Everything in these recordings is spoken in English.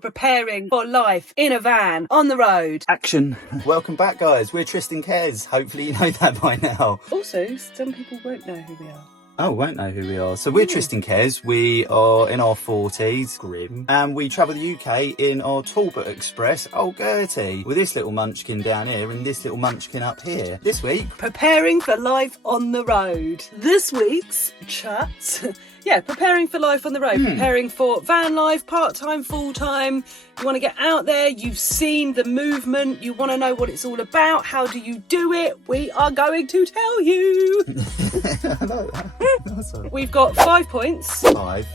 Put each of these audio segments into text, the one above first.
Preparing for life in a van, on the road. Action. Welcome back, guys. We're Trist and Kez. Hopefully you know that by now. Also, some people won't know who we are. Oh, won't know who we are. So we're Trist and Kez. We are in our 40s, grim, and we travel the UK in our Talbot Express, Old Gertie, with this little munchkin down here and this little munchkin up here. This week, preparing for life on the road. This week's chat. Yeah, preparing for life on the road, preparing for van life, part-time, full-time. You want to get out there, you've seen the movement, you want to know what it's all about, how do you do it? We are going to tell you. I know that. We've got 5 points. Five.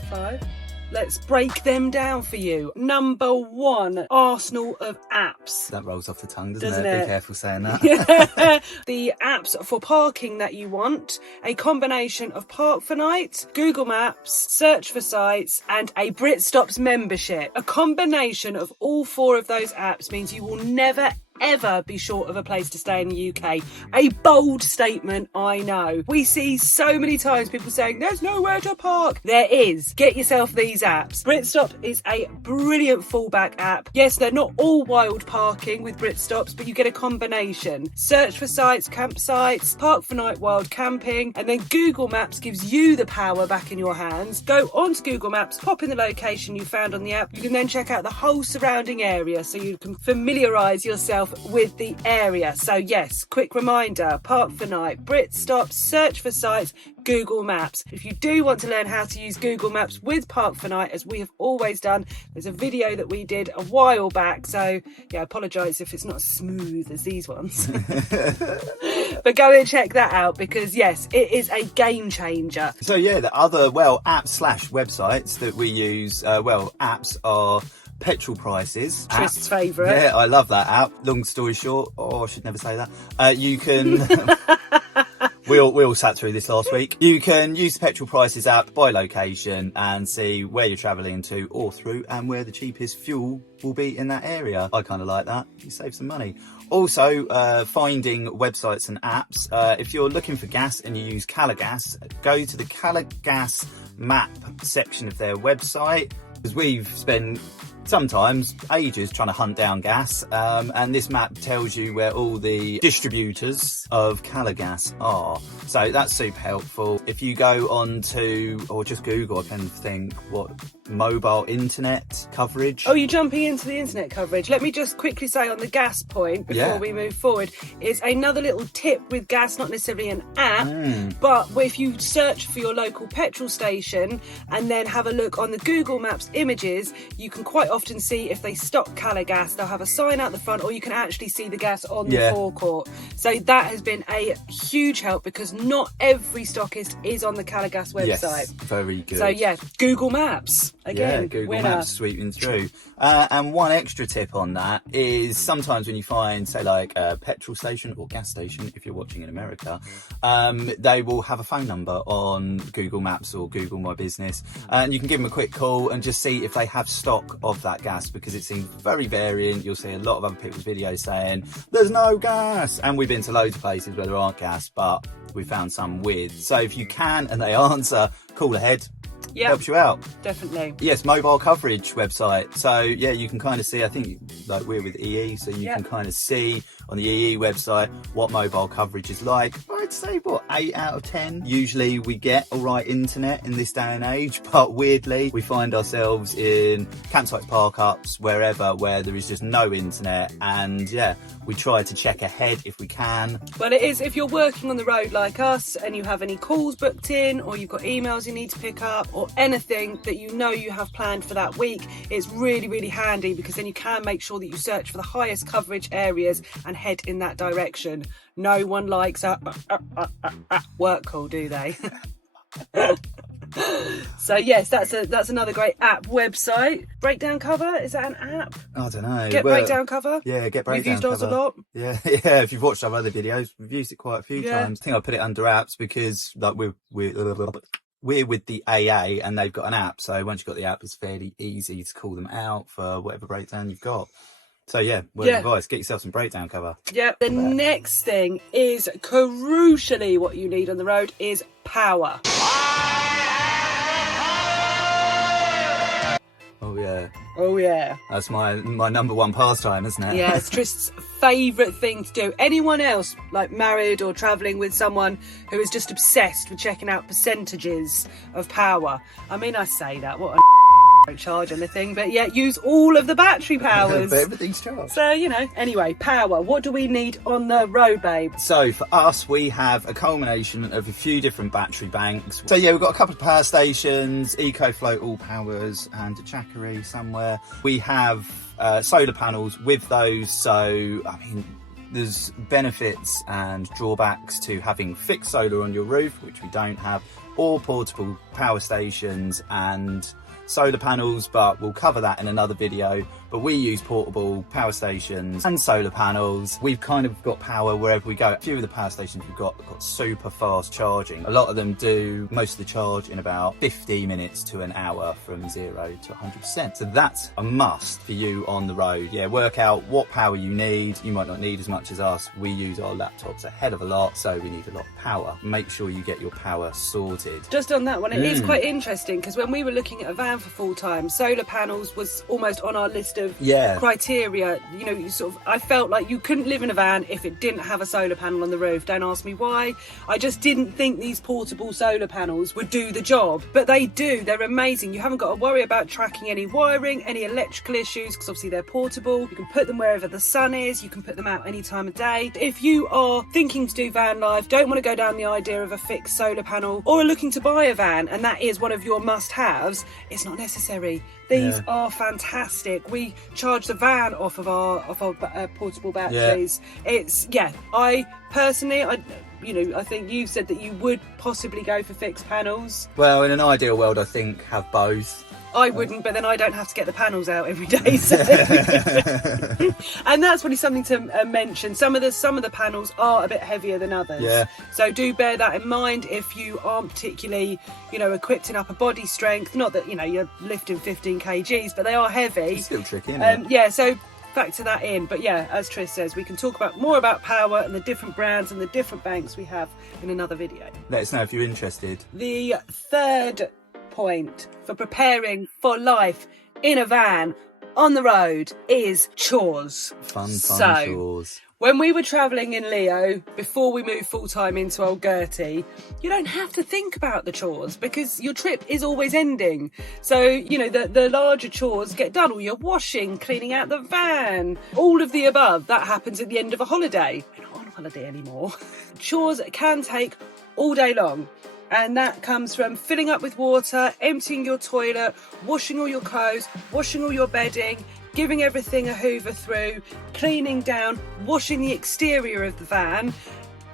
Let's break them down for you. Number 1, arsenal of apps. That rolls off the tongue, doesn't it? Be careful saying that. Yeah. The apps for parking that you want, a combination of Park for Night, Google Maps, Search for Sites, and a BritStops membership. A combination of all 4 of those apps means you will never ever be short of a place to stay in the UK. A bold statement, I know. We see so many times people saying there's nowhere to park. There is. Get yourself these apps. BritStop is a brilliant fallback app. Yes, they're not all wild parking with BritStops, but you get a combination. Search for sites, campsites, Park for Night, wild camping, and then Google Maps gives you the power back in your hands. Go onto Google Maps, pop in the location you found on the app. You can then check out the whole surrounding area so you can familiarise yourself with the area. So yes, quick reminder, Park for Night, BritStop, Search for Sites, Google Maps. If you do want to learn how to use Google Maps with Park for Night, as we have always done, there's a video that we did a while back, so yeah, I apologise if it's not as smooth as these ones. But go and check that out, because yes, it is a game changer. So yeah, the other apps/websites that we use, apps are petrol prices. Trist's favourite. Yeah, I love that app. Long story short, I should never say that. You can... We all sat through this last week. You can use the petrol prices app by location and see where you're travelling to or through and where the cheapest fuel will be in that area. I kind of like that. You save some money. Also, finding websites and apps. If you're looking for gas and you use Calagas, go to the Calagas map section of their website, because we've spent sometimes ages trying to hunt down gas, and this map tells you where all the distributors of Calagas are, so that's super helpful. If you go on to, or just Google, I can think what mobile internet coverage. Oh, you're jumping into the internet coverage. Let me just quickly say on the gas point before we move forward, is another little tip with gas, not necessarily an app, but if you search for your local petrol station and then have a look on the Google Maps images, you can quite often see if they stock Calagas. They'll have a sign out the front, or you can actually see the gas on the forecourt. So that has been a huge help, because not every stockist is on the Calagas website. Yes, very good. So yeah, Google Maps. Again, Google Maps sweeping through. And one extra tip on that is sometimes when you find, say, like a petrol station or gas station, if you're watching in America, they will have a phone number on Google Maps or Google My Business, and you can give them a quick call and just see if they have stock of that gas, because it seems very variant. You'll see a lot of other people's videos saying there's no gas, and we've been to loads of places where there aren't gas, but we found some with. So if you can and they answer, call ahead. Yeah, helps you out. Definitely. Yes, mobile coverage website. So yeah, you can kind of see, I think like we're with EE, so you can kind of see on the EE website what mobile coverage is like. I'd say 8 out of 10 usually we get all right internet in this day and age, but weirdly we find ourselves in campsites, park ups, wherever, where there is just no internet, and yeah, we try to check ahead if we can. Well, it is, if you're working on the road like us and you have any calls booked in, or you've got emails you need to pick up, or anything that you know you have planned for that week, it's really, really handy, because then you can make sure that you search for the highest coverage areas and head in that direction. No one likes a work call, do they? So yes, that's another great app website. Breakdown cover, is that an app? I don't know. Breakdown cover. Yeah, get breakdown cover. We've used ours a lot. Yeah. If you've watched our other videos, we've used it quite a few times. I think I put it under apps because like we're with the AA and they've got an app. So once you've got the app, it's fairly easy to call them out for whatever breakdown you've got. So yeah, word of advice, get yourself some breakdown cover. Yeah, the next thing is crucially what you need on the road is power. Oh yeah. Oh yeah. That's my number one pastime, isn't it? Yeah, it's Trist's favourite thing to do. Anyone else, like married or travelling with someone who is just obsessed with checking out percentages of power. I mean, I say that, what a don't charge anything, but yeah, use all of the battery powers. But everything's charged. So, you know, anyway, power. What do we need on the road, babe? So for us, we have a culmination of a few different battery banks. So yeah, we've got a couple of power stations, EcoFloat All Powers and a Jackery somewhere. We have solar panels with those, so I mean, there's benefits and drawbacks to having fixed solar on your roof, which we don't have, or portable power stations and solar panels, but we'll cover that in another video. But we use portable power stations and solar panels. We've kind of got power wherever we go. A few of the power stations we've got super fast charging. A lot of them do most of the charge in about 50 minutes to an hour from 0 to 100%. So that's a must for you on the road. Yeah, work out what power you need. You might not need as much as us. We use our laptops a hell of a lot, so we need a lot of power. Make sure you get your power sorted. Just on that one, it is quite interesting because when we were looking at a van for full time, solar panels was almost on our list of criteria. You know, you sort of, I felt like you couldn't live in a van if it didn't have a solar panel on the roof. Don't ask me why. I just didn't think these portable solar panels would do the job, but they do. They're amazing. You haven't got to worry about tracking any wiring, any electrical issues, because obviously they're portable. You can put them wherever the sun is. You can put them out any time of day. If you are thinking to do van life, don't want to go down the idea of a fixed solar panel, or are looking to buy a van and that is one of your must-haves, it's not necessary. These are fantastic. We charge the van off of our portable batteries. It's I personally, I think you said that you would possibly go for fixed panels. Well, in an ideal world, I think have both. I wouldn't, but then I don't have to get the panels out every day. So. And that's probably something to mention. Some of the panels are a bit heavier than others. Yeah. So do bear that in mind if you aren't particularly, equipped in upper body strength. Not that, you're lifting 15 kgs, but they are heavy. It's still tricky, isn't it? Yeah, so factor that in. But yeah, as Tris says, we can talk more about power and the different brands and the different banks we have in another video. Let us know if you're interested. The third point for preparing for life in a van on the road is chores. Fun chores. When we were travelling in Leo, before we moved full-time into Old Gertie, you don't have to think about the chores because your trip is always ending. So, the larger chores get done. All your washing, cleaning out the van, all of the above, that happens at the end of a holiday. We're not on holiday anymore. Chores can take all day long. And that comes from filling up with water, emptying your toilet, washing all your clothes, washing all your bedding, giving everything a hoover through, cleaning down, washing the exterior of the van.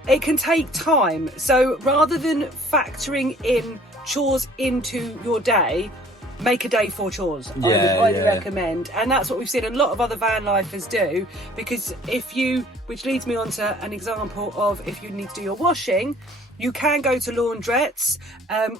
It can take time. So rather than factoring in chores into your day, make a day for chores. I would highly recommend. And that's what we've seen a lot of other van lifers do, because which leads me on to an example of if you need to do your washing, you can go to laundrettes.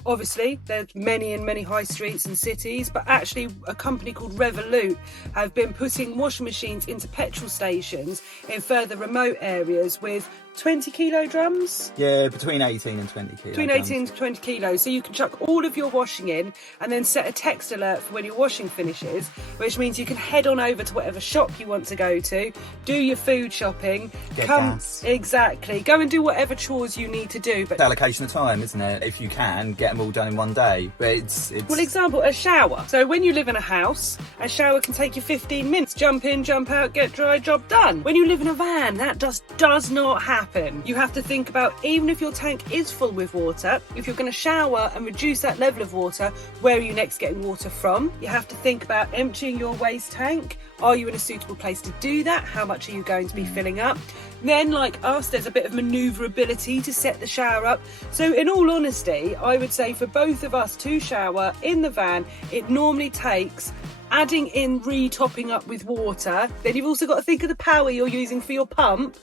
Obviously, there's many in many high streets and cities, but actually a company called Revolut have been putting washing machines into petrol stations in further remote areas with 20 kilo drums? Yeah, between 18 and 20 kilos. Between 18 and 20 kilos. So you can chuck all of your washing in and then set a text alert for when your washing finishes, which means you can head on over to whatever shop you want to go to, do your food shopping, get gas. Exactly. Go and do whatever chores you need to do. But allocation of time, isn't it? If you can, get them all done in one day. But it's... Well, example, a shower. So when you live in a house, a shower can take you 15 minutes. Jump in, jump out, get dry, job done. When you live in a van, that does not happen. You have to think about, even if your tank is full with water, if you're going to shower and reduce that level of water, where are you next getting water from? You have to think about emptying your waste tank. Are you in a suitable place to do that? How much are you going to be filling up? Then, like us, there's a bit of manoeuvrability to set the shower up. So in all honesty, I would say for both of us to shower in the van, it normally takes adding in re-topping up with water. Then you've also got to think of the power you're using for your pump.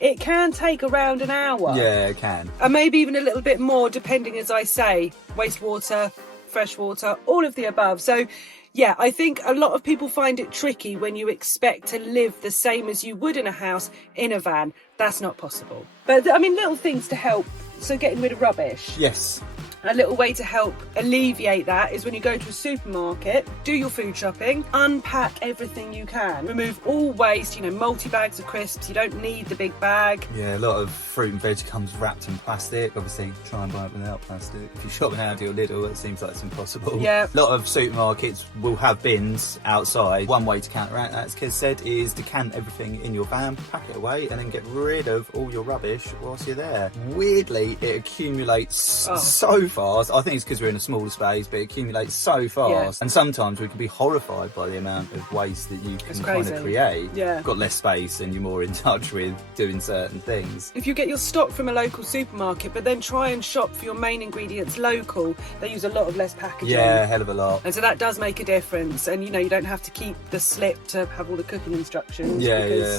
It can take around an hour. Yeah, it can. And maybe even a little bit more, depending, as I say, wastewater, fresh water, all of the above. So yeah, I think a lot of people find it tricky when you expect to live the same as you would in a house in a van. That's not possible. But I mean, little things to help. So getting rid of rubbish. Yes. A little way to help alleviate that is when you go to a supermarket, do your food shopping, unpack everything you can, remove all waste, multi-bags of crisps, you don't need the big bag. Yeah, a lot of fruit and veg comes wrapped in plastic. Obviously, try and buy it without plastic. If you shop in Aldi or Lidl, it seems like it's impossible. Yeah. A lot of supermarkets will have bins outside. One way to counteract that, as Kez said, is decant everything in your van, pack it away, and then get rid of all your rubbish whilst you're there. Weirdly, it accumulates so fast. I think it's because we're in a smaller space, but it accumulates so fast. Yeah. And sometimes we can be horrified by the amount of waste that you can kind of create. Yeah. You've got less space and you're more in touch with doing certain things. If you get your stock from a local supermarket, but then try and shop for your main ingredients local, they use a lot of less packaging. Yeah, hell of a lot. And so that does make a difference. And you don't have to keep the slip to have all the cooking instructions. Yeah.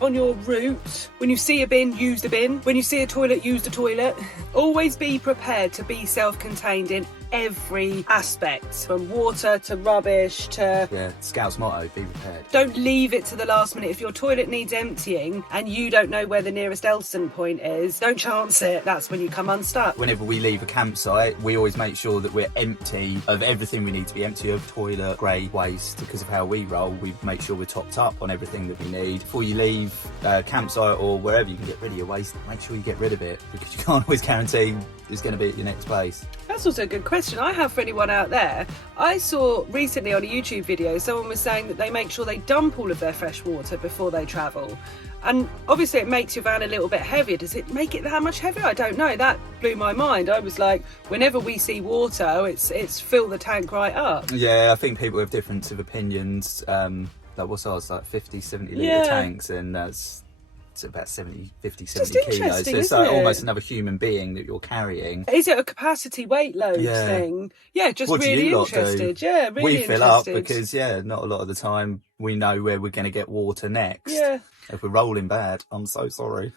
On your route, when you see a bin, use the bin. When you see a toilet, use the toilet. Always be prepared to be self-contained in every aspect, from water to rubbish to... Yeah, Scout's motto, be prepared. Don't leave it to the last minute. If your toilet needs emptying and you don't know where the nearest Elston point is, don't chance it. That's when you come unstuck. Whenever we leave a campsite, we always make sure that we're empty of everything we need to be empty of, toilet, grey, waste. Because of how we roll, we make sure we're topped up on everything that we need. Before you leave a campsite or wherever you can get rid of your waste, make sure you get rid of it, because you can't always guarantee it's going to be at your next place. That's also a good question I have for anyone out there. I saw recently on a YouTube video, someone was saying that they make sure they dump all of their fresh water before they travel. And obviously it makes your van a little bit heavier. Does it make it that much heavier? I don't know. That blew my mind. I was like, whenever we see water, it's fill the tank right up. Yeah, I think people have different opinions. Like what's ours, like 50, 70 litre tanks, and that's about 70 kilos. So it's like almost another human being that you're carrying. Is it a capacity weight load thing? Yeah, just really interested. Yeah, really interested. We fill up because, not a lot of the time we know where we're going to get water next. Yeah. If we're rolling bad, I'm so sorry.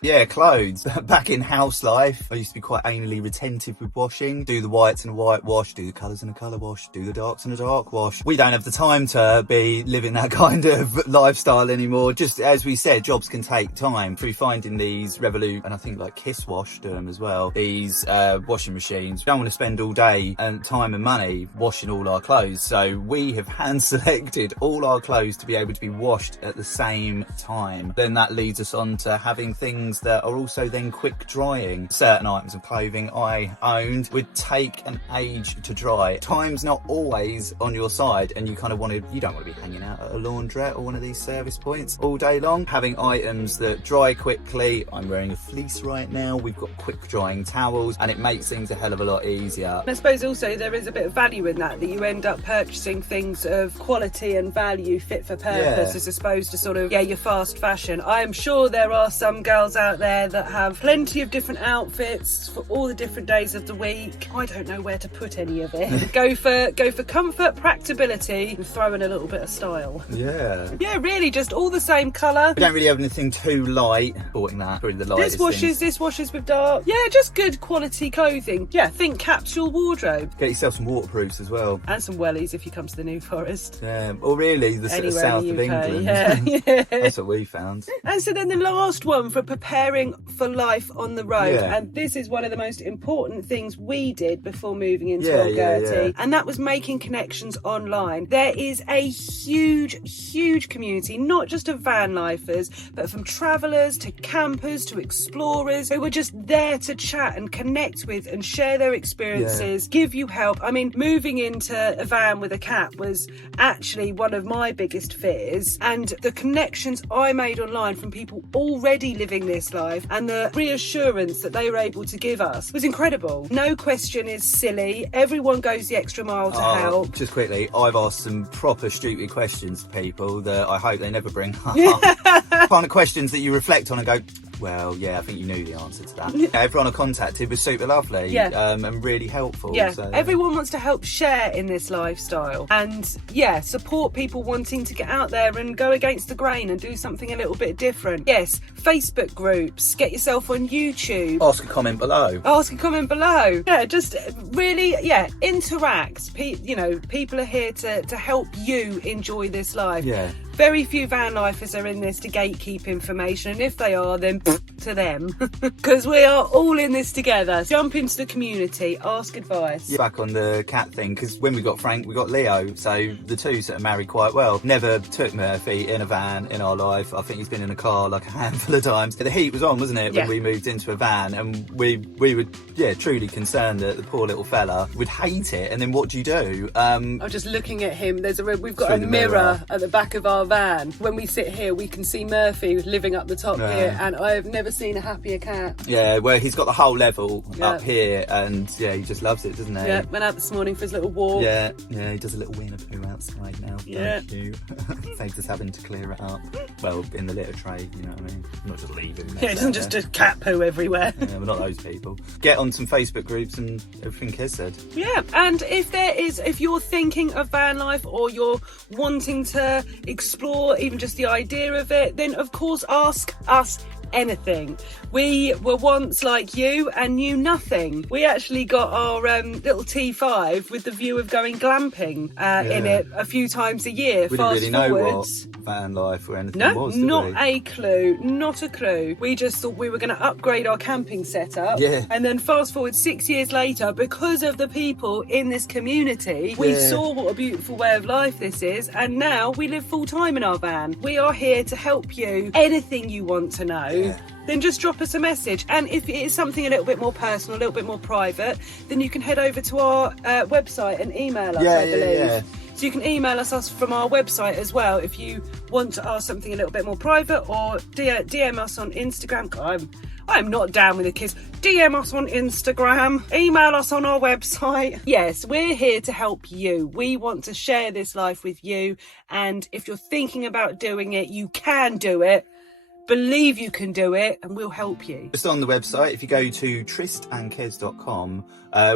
Yeah, clothes. Back in house life, I used to be quite anally retentive with washing. Do the whites in a white wash, do the colours in a colour wash, do the darks in a dark wash. We don't have the time to be living that kind of lifestyle anymore. Just as we said, jobs can take time. Through finding these Revolut, and I think like Kiss washed them as well, these washing machines. We don't want to spend all day and time and money washing all our clothes. So we have hand selected all our clothes to be able to be washed at the same time. Then that leads us on to having things that are also then quick drying. Certain items of clothing I owned would take an age to dry. Time's not always on your side, and you don't want to be hanging out at a laundrette or one of these service points all day long. Having items that dry quickly. I'm wearing a fleece right now. We've got quick drying towels, and it makes things a hell of a lot easier. I suppose also there is a bit of value in that you end up purchasing things of quality and value, fit for purpose, as opposed to sort of your fast fashion. I am sure there are some girls out there that have plenty of different outfits for all the different days of the week. I don't know where to put any of it. Go for comfort, practicability, and throw in a little bit of style. Yeah, really, just all the same colour. We don't really have anything too light. Bought that, probably the lightest. Dishwashers with dark. Yeah, just good quality clothing. Yeah, think capsule wardrobe. Get yourself some waterproofs as well. And some wellies if you come to the New Forest. Yeah, or really the south of England. Yeah. That's what we found. And so then the last one for preparing for life on the road, and this is one of the most important things we did before moving into Algerty, and that was making connections online. There is a huge community, not just of van lifers, but from travellers to campers to explorers who were just there to chat and connect with and share their experiences, give you help. I mean, moving into a van with a cat was actually one of my biggest fears, and the connections I made online from people already living this life and the reassurance that they were able to give us was incredible. No question is silly. Everyone goes the extra mile to help. Just quickly, I've asked some proper stupid questions to people that I hope they never bring up. Kind of questions that you reflect on and go, well, I think you knew the answer to that. Everyone I contacted was super lovely and really helpful. So, everyone wants to help share in this lifestyle and support people wanting to get out there and go against the grain and do something a little bit different. Yes, Facebook groups, get yourself on YouTube. Ask a comment below. Yeah, just really, interact. People are here to help you enjoy this life. Yeah. Very few van lifers are in this to gatekeep information, and if they are, then to them because we are all in this together. Jump into the community, ask advice. Back on the cat thing, because when we got Frank, we got Leo, so the two sort of married quite well. Never took Murphy in a van in our life. I think he's been in a car like a handful of times. The heat was on, wasn't it, when we moved into a van, and we were truly concerned that the poor little fella would hate it. And then what do you do? I'm just looking at him. We've got a mirror at the back of our van. When we sit here, we can see Murphy living up the top here, and I've never seen a happier cat. Yeah, where he's got the whole level up here, and he just loves it, doesn't he? Yeah, went out this morning for his little walk. Yeah, he does a little win of poo outside now. Yeah. Saves us having to clear it up. Well, in the litter tray, you know what I mean? Not just leaving. Yeah, it doesn't just cat poo everywhere. Yeah, we're not those people. Get on some Facebook groups and everything Kez said. Yeah, and if you're thinking of van life, or you're wanting to explore even just the idea of it, then of course ask us anything. We were once like you and knew nothing. We actually got our little T5 with the view of going glamping in it a few times a year. We didn't really know what van life or anything was, did not we? a clue, not a clue. We just thought we were going to upgrade our camping setup. Yeah. And then fast forward 6 years later, because of the people in this community, we saw what a beautiful way of life this is, and now we live full time in our van. We are here to help you. Anything you want to know, then just drop us a message. And if it is something a little bit more personal, a little bit more private, then you can head over to our website and email us, I believe. So you can email us from our website as well if you want to ask something a little bit more private, or DM us on Instagram. I'm not down with the kids. DM us on Instagram, email us on our website. Yes, we're here to help you. We want to share this life with you, and if you're thinking about doing it, you can do it. Believe you can do it, and we'll help you. Just on the website, if you go to tristandkez.com,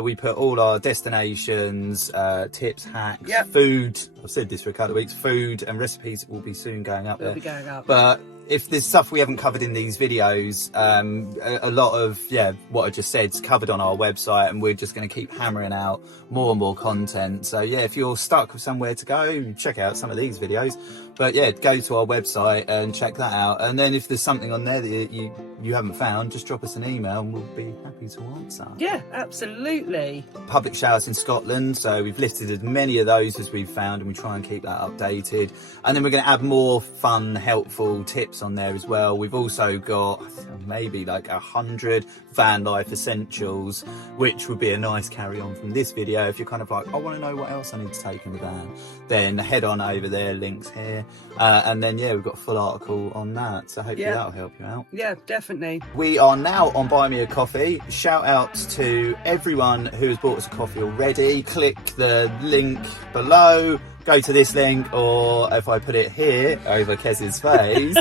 we put all our destinations, tips, hacks, food. I've said this for a couple of weeks. Food and recipes will be soon going up there. Will be going up. But if there's stuff we haven't covered in these videos, a lot of what I just said is covered on our website, and we're just going to keep hammering out more and more content. So if you're stuck with somewhere to go, check out some of these videos. But go to our website and check that out. And then if there's something on there that you haven't found, just drop us an email and we'll be happy to answer. Yeah, absolutely. Public showers in Scotland, so we've listed as many of those as we've found, and we try and keep that updated. And then we're going to add more fun, helpful tips on there as well. We've also got maybe like 100 van life essentials, which would be a nice carry on from this video. If you're kind of like, I want to know what else I need to take in the van, then head on over there, links here. And then we've got a full article on that, so hopefully that'll help you out. Yeah, definitely. We are now on Buy Me a Coffee. Shout out to everyone who has bought us a coffee already. Click the link below, go to this link, or if I put it here over Kez's face,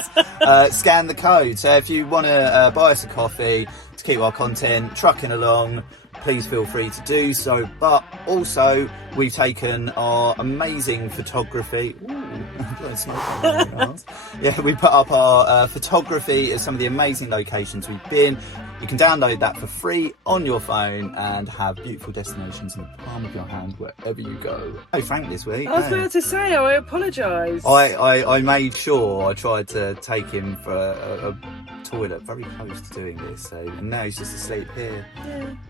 scan the code. So if you want to buy us a coffee to keep our content trucking along, please feel free to do so. But also, we've taken our amazing photography. We put up our photography at some of the amazing locations we've been. You can download that for free on your phone and have beautiful destinations in the palm of your hand wherever you go. Oh, Frank this week. I was about to say, I apologise. I made sure I tried to take him for a toilet very close to doing this, and now he's just asleep here.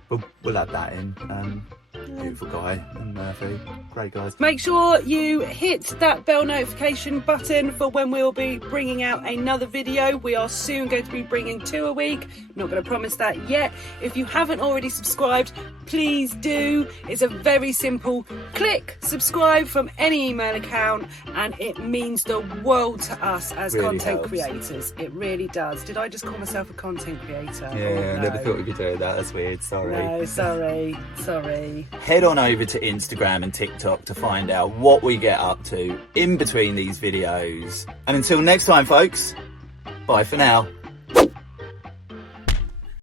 We'll add that in. Beautiful guy, and Murphy, great guys. Make sure you hit that bell notification button for when we'll be bringing out another video. We are soon going to be bringing 2 a week. I'm not going to promise that yet. If you haven't already subscribed, please do. It's a very simple click subscribe from any email account, and it means the world to us as really content helps. Creators. It really does. Did I just call myself a content creator? Yeah, I never thought we'd be doing that. That's weird. Sorry. No, sorry. Head on over to Instagram and TikTok to find out what we get up to in between these videos. And until next time, folks, bye for now.